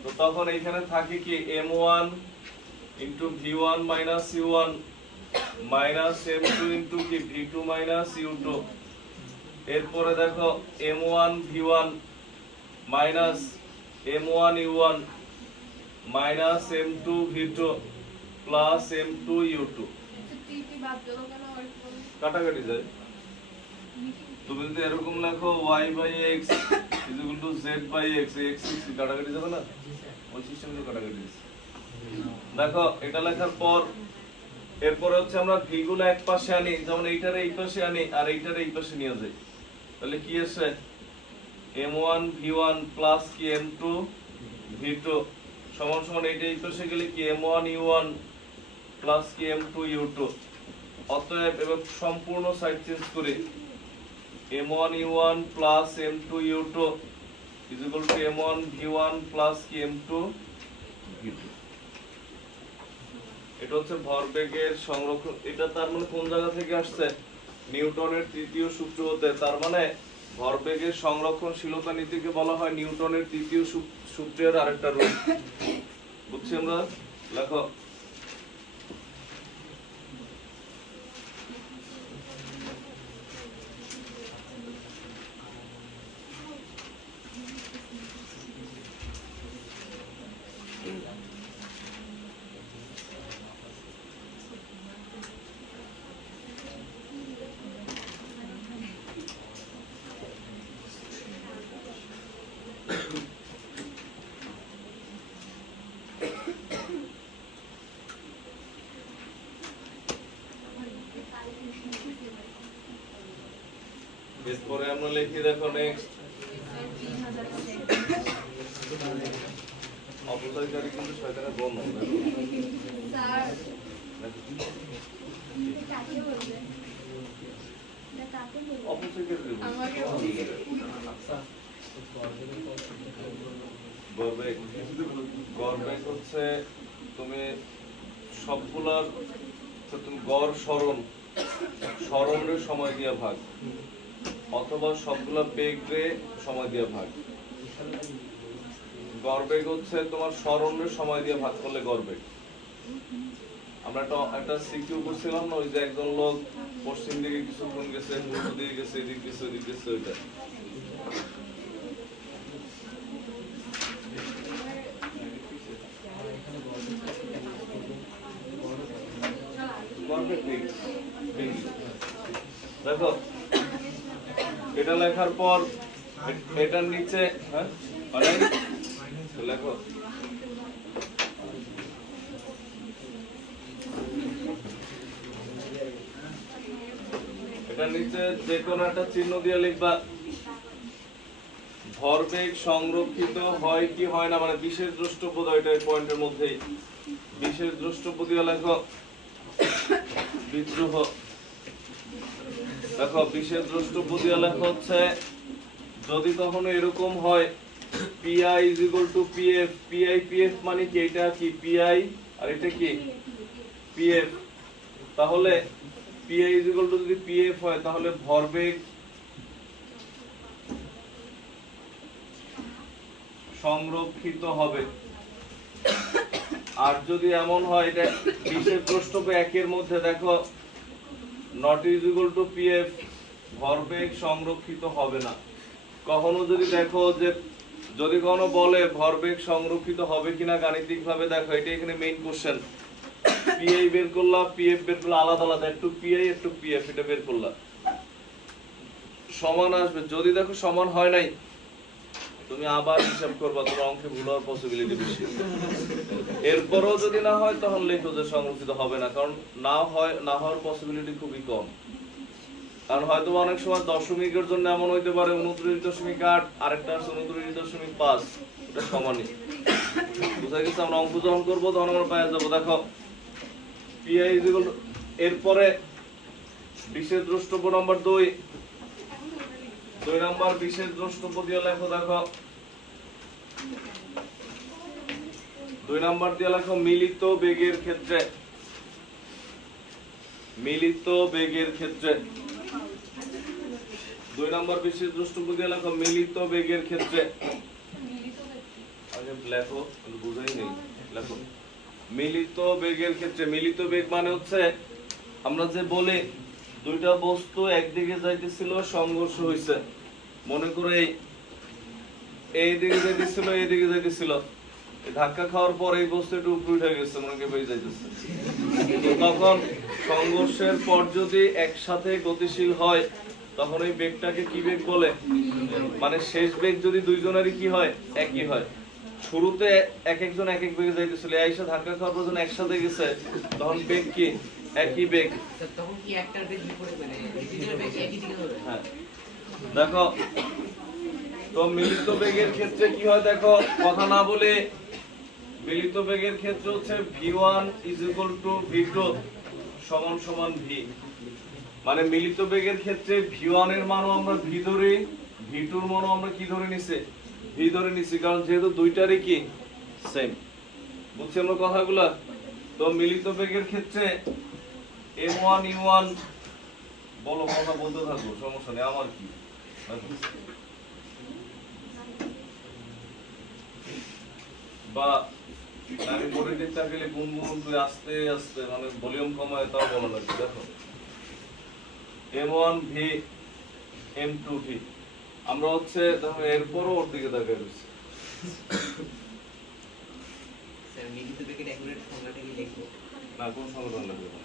তো তখন এখানে থাকে কি M1 into V1 minus U1 minus M2 into কি V2 মাইনাস U2। এরপরে দেখো M1 V1 minus M1 U1 minus M2 V2 plus M2 U2, কাটাকাটি যায়। তুমি যদি এরকম লেখো y by x is equal to z by x, x কাটাকাটি যাবে না, ওই সিস্টেমে কাটাকাটি যাচ্ছে। দেখো এটা লেখার পর এরপরে হচ্ছে আমরা v গুলো এক পাশে আনি, যেমন এইটারে এই পাশে আনি আর এইটারে এই পাশে নিয়ে যাই, তাহলে কি আসে, m1 v1 প্লাস কি m2 v2 সমান সমান এইটা এই পাশে গেলে কি m1 u1 প্লাস কি m2 u2। অতএব এবার সম্পূর্ণ সাইড চেঞ্জ করে m1 u1 plus m2 u2 is equal to m1 v1 plus কি m2 v2। এটা হচ্ছে ভরবেগের সংরক্ষণ। এটা তার মানে কোন জায়গা থেকে আসছে, নিউটনের তৃতীয় সূত্র হতে। তার মানে ভরবেগের সংরক্ষণশীলতা নীতিকে বলা হয় নিউটনের তৃতীয় সূত্রের আরেকটা রূপ। বুঝছি আমরা? লেখো এরপরে আমরা লিখি, দেখো নেক্সট অপচয়কারী কিন্তু শয়তানের বন্ধু। গড়বেগ হচ্ছে তুমি সবগুলার, তুমি গড় স্মরণের সময় দিয়া ভাগ, অথবা সবগুলা বেগরে সময় দিয়া ভাগ। গড়বেগ হচ্ছে তোমার স্মরণের সময় দিয়ে ভাগ করলে গড়বেগ। আমরা একটা সিকিউ করছিলাম না, ওই যে একজন লোক পশ্চিম দিকে কিছুক্ষণ গেছে, পূর্ব দিকে গেছে, এদিক গেছে, ওদিক গেছে, ওইটা দেখো। এটা লেখার পর এটার নিচে লেখো এটার নিচে যে কোনো একটা চিহ্ন দিয়ে লিখবা। ভরবেগ সংরক্ষিত হয় কি হয় না, মানে বিশেষ দ্রষ্টব্য দাও, এটা পয়েন্টের মধ্যেই বিশেষ দ্রষ্টব্য দিয়ে লেখো বিদ্রোহ। দেখো বিশেষ দ্রষ্টব্য দিয়ে লেখা হচ্ছে যদি কখনো এরকম হয় PI is equal to PF, PI PF মানে কি, এটা কি PI আর এটা কি PF, তাহলে PI is equal to যদি PF হয় তাহলে ভরবেগ সংরক্ষিত হবে। আর যদি এমন হয় এটা বিশেষ দ্রষ্টব্য একের মধ্যে, দেখো not is equal to PF, ভরবেগ সংরক্ষিত হবে না। কখনো যদি দেখো যে যদি কখনো বলে ভরবেগ সংরক্ষিত হবে কিনা গাণিতিক ভাবে, দেখো এটা এখানে মেইন কোশ্চেন। PI বের করলাম, PF বের করলাম, আলাদা আলাদা, একটু PI একটু PF, এটা বের করলাম, সমান আসবে। যদি দেখো সমান হয় নাই, তুমি আবার হিসাব করবা, তোমার অঙ্কে ভুল হওয়ার পসিবিলিটি বেশি। এরপরও যদি না হয় তখন লেখো যে সংরক্ষিত হবে না, কারণ না হওয়ার পসিবিলিটি খুবই কম। কারণ হয়তো অনেক সময় দশমিকের জন্য এমন হইতে পারে 29.8, আরেকটা আছে 29.5, এটা সমানই। বুঝা গেছে? আমরা অঙ্ক যখন করবো তখন আমরা পেয়ে যাবো। দেখো PI is equal to, এরপরে বিশেষ দ্রষ্টব্য নম্বর 2 নম্বর বিশেষ দ্রষ্টব্য দিয়ে লেখো। দেখো 2 নম্বর দিয়ে লেখো মিলিত বেগের ক্ষেত্রে, মিলিত বেগের ক্ষেত্রে 2 নম্বর বিশেষ দ্রষ্টব্য দিয়ে লেখো মিলিত বেগের ক্ষেত্রে। আগে লেখো, বুঝাই নেই, লেখো মিলিত বেগের ক্ষেত্রে। মিলিত বেগ মানে হচ্ছে আমরা যে বলি দুইটা বস্তু একদিকে যাইতেছিল, সংঘর্ষ হইছে, মনে করে এই দিকে যাইতেছিল, এই দিকে যাইতেছিল, ধাক্কা খাওয়ার পর এই বস্তুটা উপরে উঠে গেছে, মনে করে বেরিয়ে যাইতেছে। তখন সংঘর্ষের পর যদি একসাথে গতিশীল হয় তখন ওই বেগটাকে কি বেগ বলে, মানে শেষ বেগ যদি দুইজনেরই কি হয়, একই হয়। শুরুতে এক একজন এক এক বেগে যাইতেছিল, আইসা ধাক্কা খাওয়ার পর যখন একসাথে গেছে তখন বেগ কি একই বেগ। তখন কি একটার বেগ বিপরীত, মানে দুইজনের বেগ একই দিকে হবে। হ্যাঁ দেখো তো মিলিত বেগের ক্ষেত্রে কি হয়, দেখো কথা না বলে মিলিত বেগের ক্ষেত্রে হচ্ছে v1 is equal to v2 সমান সমান v। মানে মিলিত বেগের ক্ষেত্রে v1 এর মানও আমরা v ধরি, v2 এর মানও আমরা কি ধরে নিছি, v ধরে নিছি, কারণ যেহেতু দুইটারই কি সেম। বুঝছি আমরা কথাগুলো? তো মিলিত বেগের ক্ষেত্রে m1 u1 বলো, কথা বলতে থাকো, সমস্যা নেই, আমার কি বা আমি পরে দেখতে গেলে গুনগুন তুই আস্তে আস্তে, মানে ভলিউম কমায় তাও বলা লাগবে। দেখো m1 v m2 v, আমরা হচ্ছে দেখো এরপরও ওর দিকে তাকিয়ে রয়েছি। স্যার মিলিত বেগের অ্যাকুরেট সংজ্ঞাটা কি লিখবো না, কোন সংজ্ঞা লাগবে না।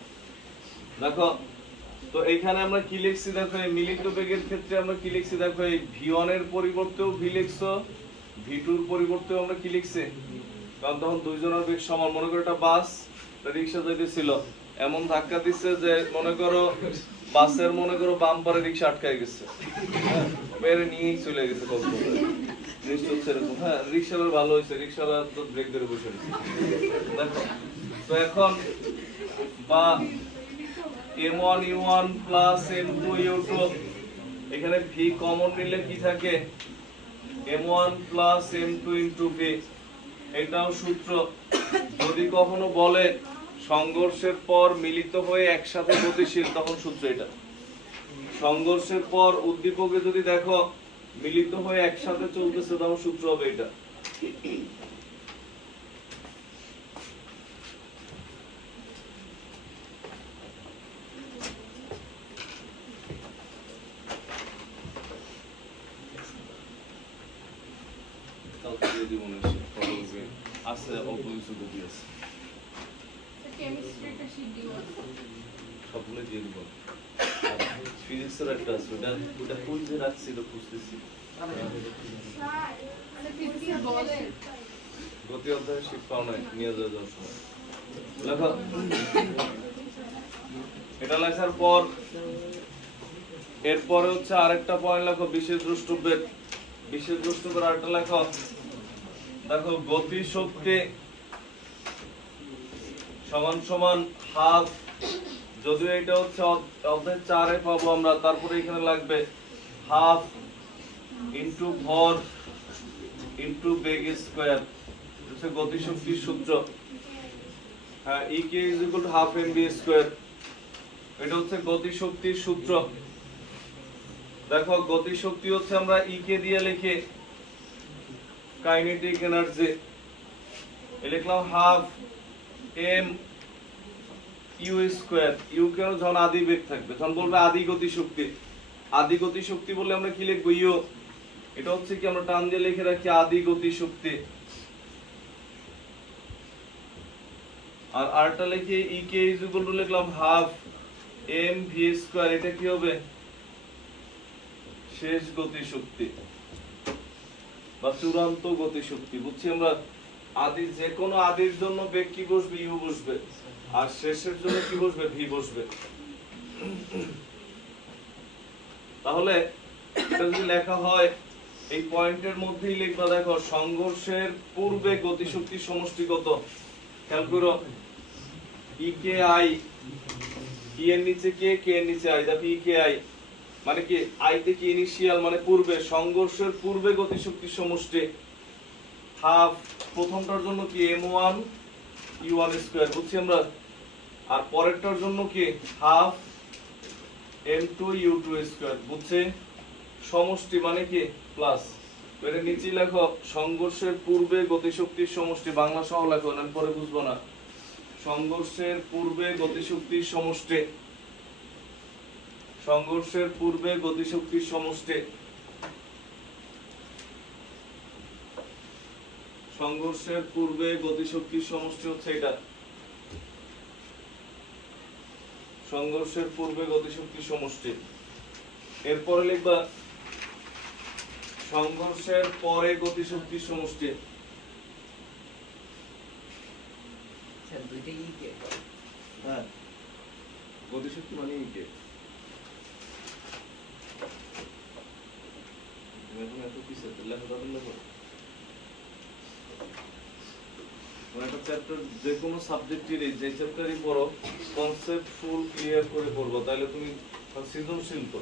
দেখো তো এইখানে আমরা কি লিখছি, দেখো এই মিলিত বেগের ক্ষেত্রে আমরা কি লিখছি, দেখো এই v1 এর পরিবর্তেও v লিখছো, v2 এর পরিবর্তেও আমরা কি লিখছি, কারণ তখন দুইজনের বেগ সমান। মনে করো একটা বাস রিক্সা যাইতেছিল, এমন ধাক্কা দিচ্ছে যে মনে করো বাসের মনে করো বাম্পারে রিক্সা আটকায় গেছে, বেড়ে নিয়েই চলে গেছে কক্সবাজার। জিনিসটা হচ্ছে এরকম। হ্যাঁ, রিক্সাওয়ালা ভালো হয়েছে, রিক্সাওয়ালা তো ব্রেক ধরে বসে রয়েছে। দেখো তো এখন বা m1 u1 plus m2 u2, এখানে v কমন নিলে কি থাকে, m1 plus m2 into v। এটাও সূত্র। যদি কখনো বলে সংঘর্ষের পর মিলিত হয়ে একসাথে গতিশীল, তখন সূত্র এটা। সংঘর্ষের পর উদ্দীপকে যদি দেখো মিলিত হয়ে একসাথে চলতেছে, তখন সূত্র হবে এটা। কালকে দিয়ে দিব না, সে আছে অল্প কিছু গতি আছে, কেমিস্ট্রিটা শিট দিব। সবগুলো দিয়ে দিব। ফিজিক্সের একটা আছে, ওটা খুঁজে রাখছি, তো খুঁজতেছি। ফিজিক্স বলে গতি অধ্যায়ে শিট পাও নাই, নিয়ে যাওয়ার সময় লেখো। এটা লেখার পর এরপরে হচ্ছে আরেকটা পয়েন্ট লেখো, বিশেষ দ্রষ্টব্যের। বিশেষ দ্রষ্টব্যের আরেকটা লেখো। দেখো গতি শক্তি সমান সমান হাফ, যদিও এটা হচ্ছে অধ্যায় 4-এ পাবো আমরা, তারপরে এখানে লাগবে হাফ ইনটু ভর ইনটু বেগ স্কয়ার, হচ্ছে গতি শক্তির সূত্র। হ্যাঁ, E(k) = half mv স্কয়ার, এটা হচ্ছে গতি শক্তির সূত্র। দেখো গতি শক্তি হচ্ছে আমরা E(k) দিয়ে লিখি কাইনেটিক এনার্জি, লিখলাম half m u square. u কেন, যখন আদি বেগ থাকবে, যখন বলবে আদি গতি শক্তি। আদি গতি শক্তি বললে আমরা কি লিখবো, u। এটা হচ্ছে কি আমরা টান দিয়ে লিখে রাখি আদি গতি শক্তি। আর আরটা লিখে E(k) = লিখলাম হাফ m v স্কয়ার। এটা কি হবে, শেষ গতি শক্তি বা চূড়ান্ত গতি শক্তি। বুঝছি আমরা, আদি যে কোনো আদির জন্য বেগ কি বসবে, u বসবে, আর শেষের জন্য কি বসবে, v বসবে। তাহলে এটা যদি লেখা হয় এই পয়েন্টের মধ্যেই লিখবা। দেখো সংঘর্ষের পূর্বে গতিশক্তির সমষ্টি কত, খেয়াল করো। EKI, E এর নিচে k, k এর নিচে i, দেখো EKI মানে কি, i তে কি ইনিশিয়াল মানে পূর্বে, সংঘর্ষের পূর্বে গতিশক্তির সমষ্টি হাফ, প্রথমটার জন্য কি m1 u1 স্কয়ার, বুঝছি আমরা। আর পরেরটার জন্য কি হাফ m2 u2 স্কয়ার, বুঝছে। সমষ্টি মানে কি প্লাস। এর নিচে লেখো সংঘর্ষের পূর্বে গতিশক্তির সমষ্টি, বাংলা সহ লেখো, না পরে বুঝবো না। সংঘর্ষের পূর্বে গতিশক্তির সমষ্টি, সংঘর্ষের পূর্বে গতিশক্তির সমষ্টি, সংঘর্ষের পূর্বে গতিশক্তির সমষ্টি হচ্ছে এটা। সংঘর্ষের পূর্বে গতিশক্তির সমষ্টি। এরপরে লিখবা সংঘর্ষের পরে গতিশক্তির সমষ্টি। স্যার দুইটাই কে হ্যাঁ, গতিশক্তি মানে কি, এখন এত কিছু লেখা যাবে না। একটা চ্যাপ্টার, যে কোনো সাবজেক্টের যে চ্যাপ্টারই পড়ো, কনসেপ্ট ফুল ক্লিয়ার করে পড়বো, তাহলে তুমি সৃজনশীল। তো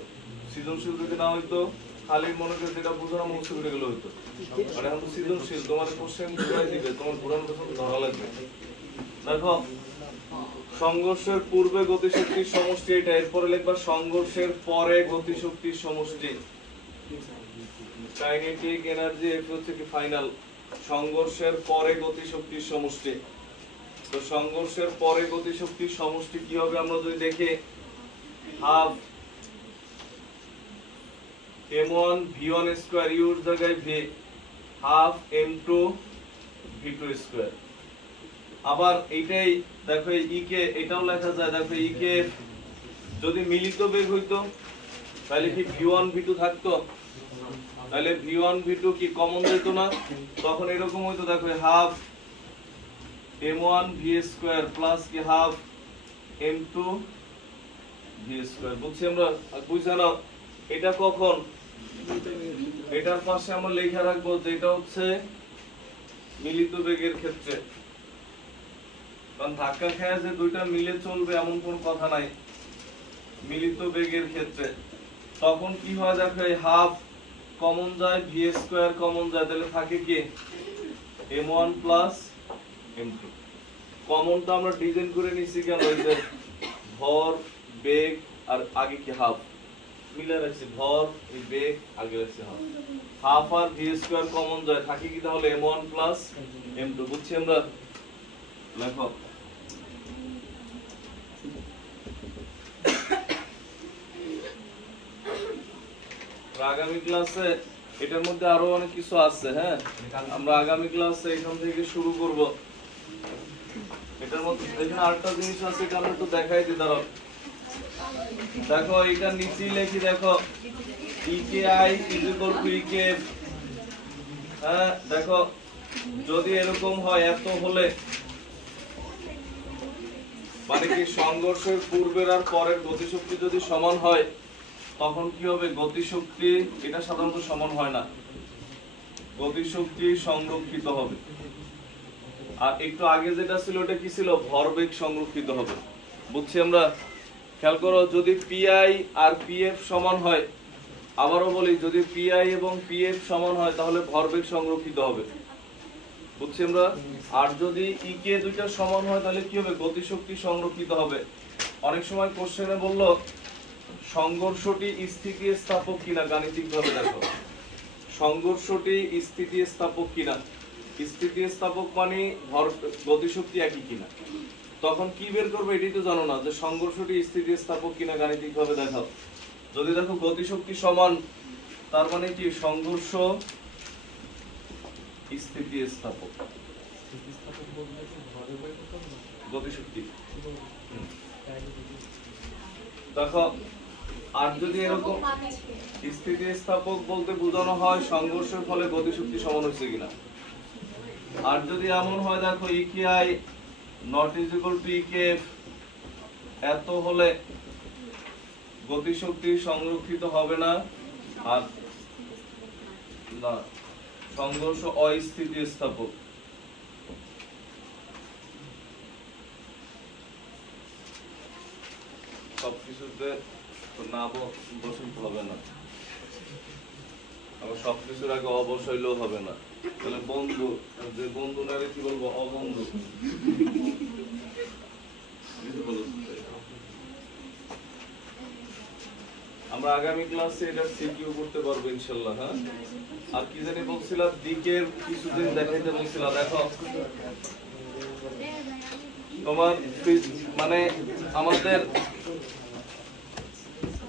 সৃজনশীল যদি না হইতো, খালি মনে করে যেটা বোঝানো মুখে উঠে গেলে হইতো। আর এখন তো সৃজনশীল, তোমার কোশ্চেন ঘুরাই দিবে, তোমার ঘুরানোর পেছনে ধরা লাগবে। দেখো সংঘর্ষের পূর্বে গতিশক্তির সমষ্টি এটা। এরপরে লিখবা সংঘর্ষের পরে গতিশক্তির সমষ্টি, কাইনেটিক এনার্জি। এফ হচ্ছে কি ফাইনাল। সংঘর্ষের পরে গতিশক্তির সমষ্টি। তো সংঘর্ষের পরে গতিশক্তির সমষ্টি কি হবে আমরা যদি দেখি, half m1 v1 square, u এর জায়গায় v, half m2 v2 square. আবার এইটাই দেখো EK, এটাও লেখা যায়। দেখো EK যদি মিলিত বেগ হইতো, তাহলে কি v1 v2 থাকতো, তাহলে v1 v2 কি কমন যেত না, তখন এরকম হইতো। দেখো half m1 v square plus কি হাফ m2 ভি স্কয়ার। বুঝছি আমরা? বুঝা নাও এটা কখন, এটার পাশে আমরা লেখা রাখবো যে এটা হচ্ছে মিলিত বেগের ক্ষেত্রে, কারণ ধাক্কা খেয়ে যে দুইটা মিলে চলবে এমন কোনো কথা নাই। মিলিত বেগের ক্ষেত্রে তখন কি হয় দেখো, এই হাফ কমন যায়, ভি স্কয়ার কমন যায়, তাহলে থাকে কি m1 প্লাস m2। কমনটা আমরা ডিজাইন করে নিছি কেন, ওই যে ভর বেগ আর আগে কি হাফ মিলে রাখছি, ভর এই বেগ আগে রাখছি হাফ, হাফ আর ভি স্কয়ার কমন যায়, থাকে কি তাহলে m1 প্লাস m2। বুঝছি আমরা? লেখো আগামী ক্লাসে এটার মধ্যে আরো অনেক কিছু আছে। হ্যাঁ, আমরা আগামী ক্লাসে এখান থেকে শুরু করব। এটার মধ্যে এখানে আরেকটা জিনিস আছে, এটা আমরা একটু দেখাই দিই। দাঁড়াও, দেখো এটা নিচেই লিখি, দেখো EKI is equal to EKF। হ্যাঁ দেখো, যদি এরকম হয় এত হলে মানে কি সংঘর্ষের পূর্বের আর পরের গতিশক্তি যদি সমান হয় তখন কি হবে, গতিশক্তি এটা সাধারণত সমান হয় না, গতিশক্তি সংরক্ষিত হবে। আর একটু আগে যেটা ছিল ওটা কি ছিল, ভরবেগ সংরক্ষিত হবে। বুঝছি আমরা? খেয়াল করো, যদি পিআই আর পিএফ সমান হয়, আবারও বলি যদি পিআই এবং পিএফ সমান হয় তাহলে ভরবেগ সংরক্ষিত হবে। বুঝছি আমরা? আর যদি ইকে দুইটা সমান হয় তাহলে কি হবে, গতিশক্তি সংরক্ষিত হবে। অনেক সময় কোশ্চেনে বললো সংঘর্ষটি স্থিতিস্থাপক কিনা, গাণিতিকভাবে দেখো সংঘর্ষটি স্থিতিস্থাপক কিনা। স্থিতিস্থাপক মানে গতিশক্তি একই কিনা। তখন কি বের করবে এটাই তো জানো না, যে সংঘর্ষটি স্থিতিস্থাপক কিনা গাণিতিকভাবে দেখাও। যদি দেখো গতিশক্তি সমান, তার মানে কি সংঘর্ষ স্থিতিস্থাপক। গতিশক্তি দেখো, আর যদি এরকম স্থিতিস্থাপক বলতে বোঝানো হয় সংঘর্ষের ফলে গতিশক্তি সমান হচ্ছে কিনা। আর যদি এমন হয় দেখো EKI not is equal to EKF, এত হলে গতিশক্তি সংরক্ষিত হবে না, আর না সংঘর্ষ অস্থিতিস্থাপক। সবকিছুতে না বসাইতে হবে না, আবার সবকিছুর আগে অবসইলেও হবে না। তাহলে বন্ধু, যে বন্ধু না কি বলবো, অবন্ধু। আমরা আগামী ক্লাসে এটা সিকিউ করতে পারবো ইনশাআল্লাহ। হ্যাঁ, আর কি জানি বলছিলাম, দিকের কিছুদিন দেখাইতে বলছিলাম। দেখো তোমার মানে আমাদের